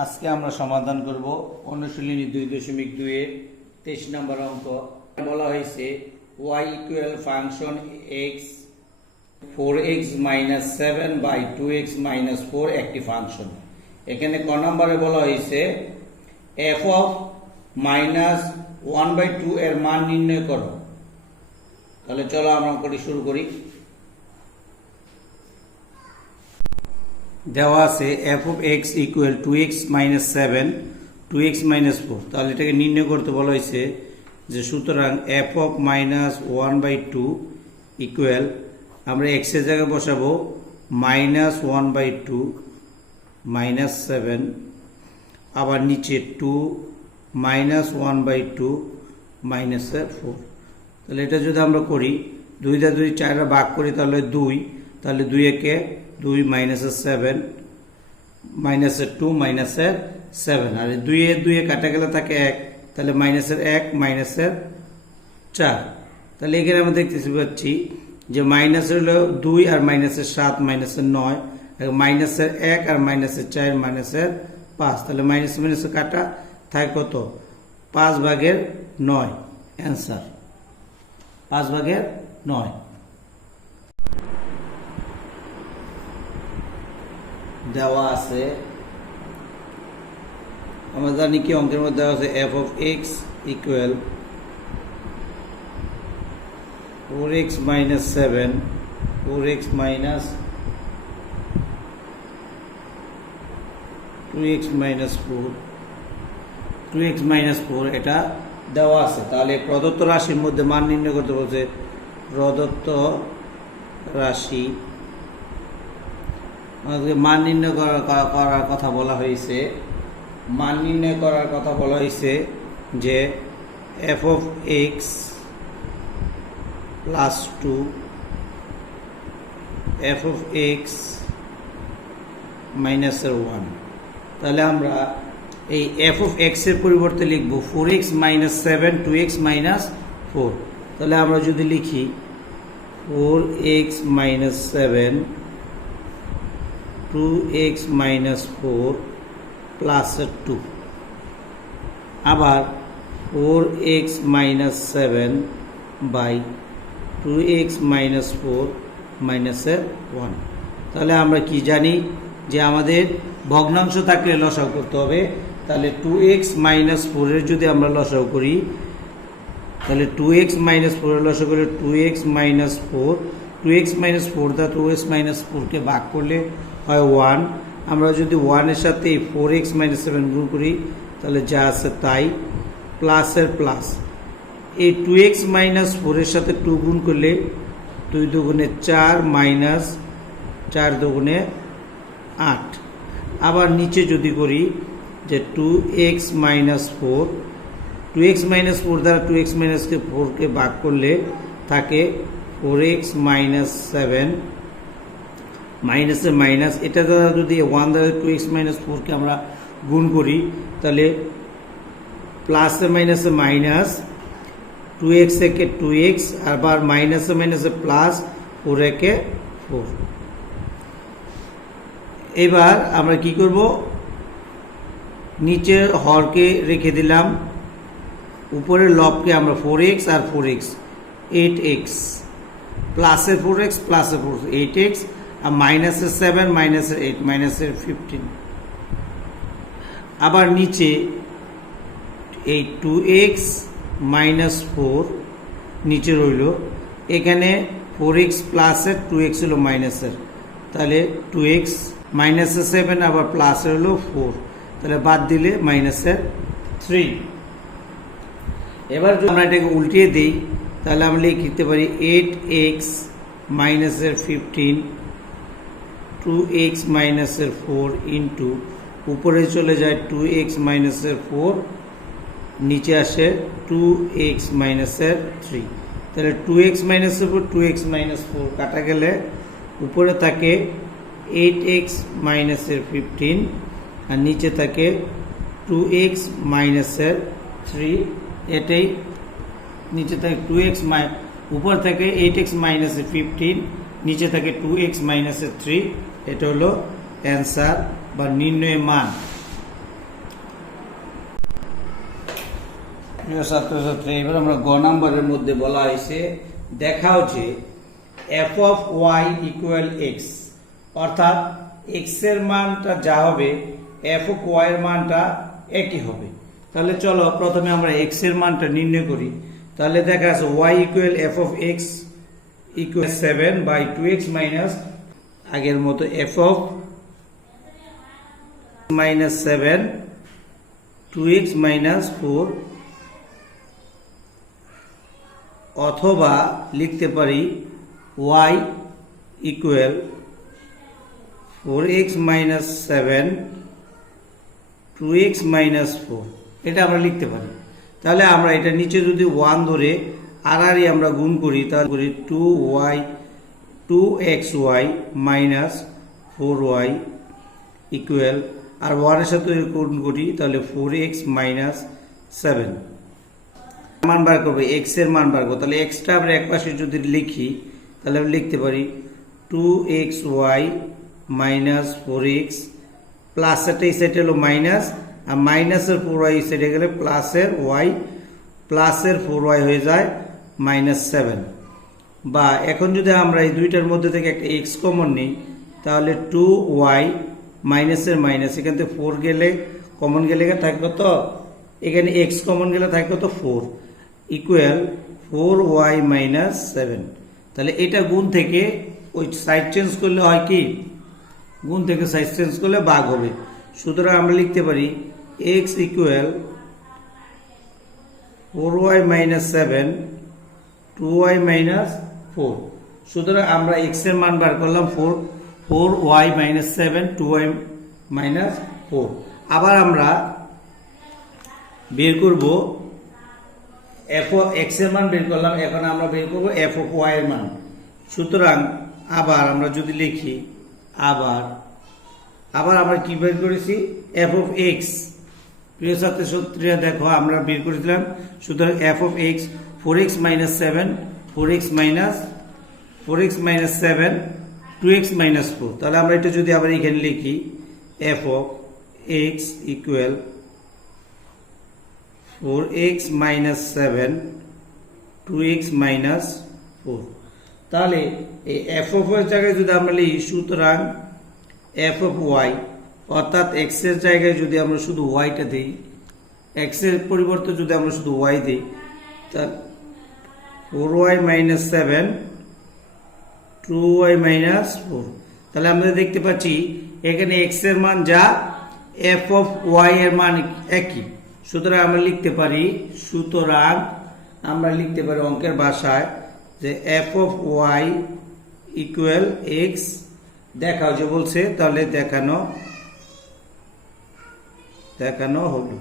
আজকে আমরা সমাধান করব অনুশীলনী 2.2 এর 23 নম্বর অঙ্ক। বলা হয়েছে y equal function x 4x - 7 by 2x - 4 একটি ফাংশন। এখানে ক নম্বরে বলা হয়েছে f অফ -1/2 এর মান নির্ণয় করো। তাহলে চলো আমরা অঙ্কটি শুরু করি। দেওয়া আছে f of x equal 2x - 7 2x - 4। তাহলে এটাকে নির্ণয় করতে বলা হয়েছে যে সুতরাং f of -1/2 ইকুয়াল আমরা x এর জায়গায় বসাবো -1/2 -7 আবার নিচে 2 -1/2 -4। তাহলে এটা যদি আমরা করি 2 দ্বারা 2 4 ভাগ করি তাহলে 2, তাহলে 2 একে 2 -7 -2 -7 আর 2 এ 2 এ কাটা গেলে থাকে 1, তাহলে -1 -4। তাহলে এখানে আমরা দেখতেছি পাচ্ছি যে মাইনাস হলো 2 আর -7 -9 -1 আর -4 -5। তাহলে মাইনাস মাইনাস কাটা থাকে কত 5/9 অ্যান্সার 5/9। দেওয়া আছে আমরা জানি কি অঙ্কের মধ্যে দেওয়া আছে f of x equal 4x - 7 4x - 2x - 4 2x - 4 এটা দেওয়া আছে। তাহলে প্রদত্ত রাশির মধ্যে মান নির্ণয় করতে বলছে। প্রদত্ত রাশি আমাদেরকে মান নির্ণয় করার কথা বলা হয়েছে। মান নির্ণয় করার কথা বলা হয়েছে যে f of x plus 2 f of x minus 1। তাহলে আমরা এই f of x এর পরিবর্তে লিখব 4x - 7 2x - 4। তাহলে আমরা যদি লিখি 4x - 7 2x - 4 প্লাস 2 আবার 4x - 7 বাই 2x - 4 -1। তাহলে আমরা কি জানি যে আমাদের ভগ্নাংশ থাকলে লসাগু করতে হবে। তাহলে 2x - 4 এর যদি আমরা লসাগু করি তাহলে 2x - 4 এর লসাগু করলে 2x - 4 2x - 4 দ্বারা 2x - 4 কে ভাগ করলে হয় 1। আমরা যদি 1 এর সাথে 4x - 7 গুণ করি তাহলে যা আছে তাই প্লাসের প্লাস। এই 2x - 4 এর সাথে 2 গুণ করলে 2 দুগুণে 4 মাইনাস 4 দুগুণে 8। আবার নিচে যদি করি যে 2x - 4 2x - 4 দ্বারা 2x - 4 কে ভাগ করলে থাকে 4x - 7 মাইনাসের মাইনাস। এটা দ্বারা যদি 1 দ্বারা 2x - 4 কে আমরা গুণ করি তাহলে প্লাসে মাইনাসে মাইনাস 2x একে 2x আবার মাইনাসে মাইনাসে প্লাস 4 একে 4। এবার আমরা কি করব নিচের হরকে রেখে দিলাম, উপরের লবকে আমরা 4x আর 4x 8x প্লাসের 4x প্লাসের 4 8x আর মাইনাসের 7 মাইনাসের 8 মাইনাসের 15। আবার নিচে এই 2x - 4 নিচে রইল, এখানে 4x প্লাসের 2x হলো মাইনাসের, তাহলে 2x মাইনাসের 7 আবার প্লাসের হলো 4, তাহলে বাদ দিলে মাইনাসের 3। এবার যদি আমরা এটাকে উল্টিয়ে দিই তাহলে আমরা লিখতে পারি 8x মাইনাসের 15 2x মাইনাসের 4 ইন্টু উপরে চলে যায় 2x মাইনাসের 4 নিচে আসে 2x মাইনাসের 3। তাহলে 2x মাইনাসের 4 2x - 4 কাটা গেলে উপরে থাকে 8x মাইনাসের 15 আর নিচে থাকে 2x মাইনাসের 3। এটাই নিচে থাকে 2x উপর থেকে 8x মাইনাসের 15 নিচে থাকে 2x মাইনাসের 3। এটা হলো অ্যান্সার বা নির্ণয় মান। প্রিয় ছাত্রছাত্রী, এবার আমরা গ নাম্বারের মধ্যে বলা হয়েছে দেখাও যে F of Y equal X, অর্থাৎ এক্স এর মানটা যা হবে এফ অফ ওয়াই এর মানটা একই হবে। তাহলে চলো প্রথমে আমরা এক্স এর মানটা নির্ণয় করি। তাহলে দেখা আছে Y equal F of X equal 7/2x minus, আগের মতো F of minus 7 2x minus 4, অথবা লিখতে পারি y equal 4x minus 7 2x minus 4, এটা আমরা লিখতে পারি। তাহলে আমরা এটা নিচে যদি 1 ধরে আর আমরা গুণ করি, তাহলে করি 2xy মাইনাস 4y ইকুয়াল, আর 1 এর সাথে গুণ করি তাহলে 4x মাইনাস 7। মান বার করবে x এর মান বার করব, তাহলে x টা আমরা একপাশে যদি লিখি তাহলে আমরা লিখতে পারি 2xy মাইনাস 4x, প্লাস এটা এই সাইডে হলো মাইনাস, আর মাইনাসের 4y এই সাইডে গেলে প্লাসের y, প্লাসের 4y হয়ে যায় মাইনাস 7। বা এখন যদি আমরা এই দুইটার মধ্যে থেকে একটা x কমন নিই তাহলে 2y মাইনাসের মাইনাস, এখান থেকে 4 গেলে কমন গেলে থাকবে তো এখানে x কমন গেলে থাকবে তো 4 ইকুয়াল 4y মাইনাস 7। তাহলে এটা গুণ থেকে ওই সাইড চেঞ্জ করলে হয় কি, গুণ থেকে সাইড চেঞ্জ করলে ভাগ হবে। সুতরাং আমরা লিখতে পারি x equal 4y minus 7 2y minus 4। সুতরাং আমরা x এর মান বার করলাম 4y মাইনাস 7 2y মাইনাস 4। আবার আমরা বের করব এফ এক্স এর মান বের করলাম, এখন আমরা বের করব এফ অফ ওয়াই এর মান। সুতরাং আবার আমরা যদি লিখি আবার আমরা কি বের করেছি এফ অফ এক্স। প্রিয় ছাত্রছাত্রীরা দেখো আমরা বের করেছিলাম, সুতরাং F of x 4x minus 7 4x minus 7 2x minus 4। তাহলে আমরা এটা যদি আবার এখানে লিখি F of X equal 4x minus 7 2x minus 4। তাহলে এই এফ অফ এর জায়গায় যদি আমরা লিখি সুতরাং এফ অফ ওয়াই, অর্থাৎ এক্স এর জায়গায় যদি আমরা শুধু ওয়াইটা দিই, এক্স এর পরিবর্তে যদি আমরা শুধু ওয়াই দিই, তাহলে 4y মাইনাস 7 2y মাইনাস 4। তাহলে আমরা দেখতে পাচ্ছি এখানে এক্স এর মান যা এফ অফ ওয়াই এর মান একই। সুতরাং আমরা লিখতে পারি অঙ্কের ভাষায় যে F of Y equal X. দেখাও যে বলছে, তাহলে দেখানো হলো।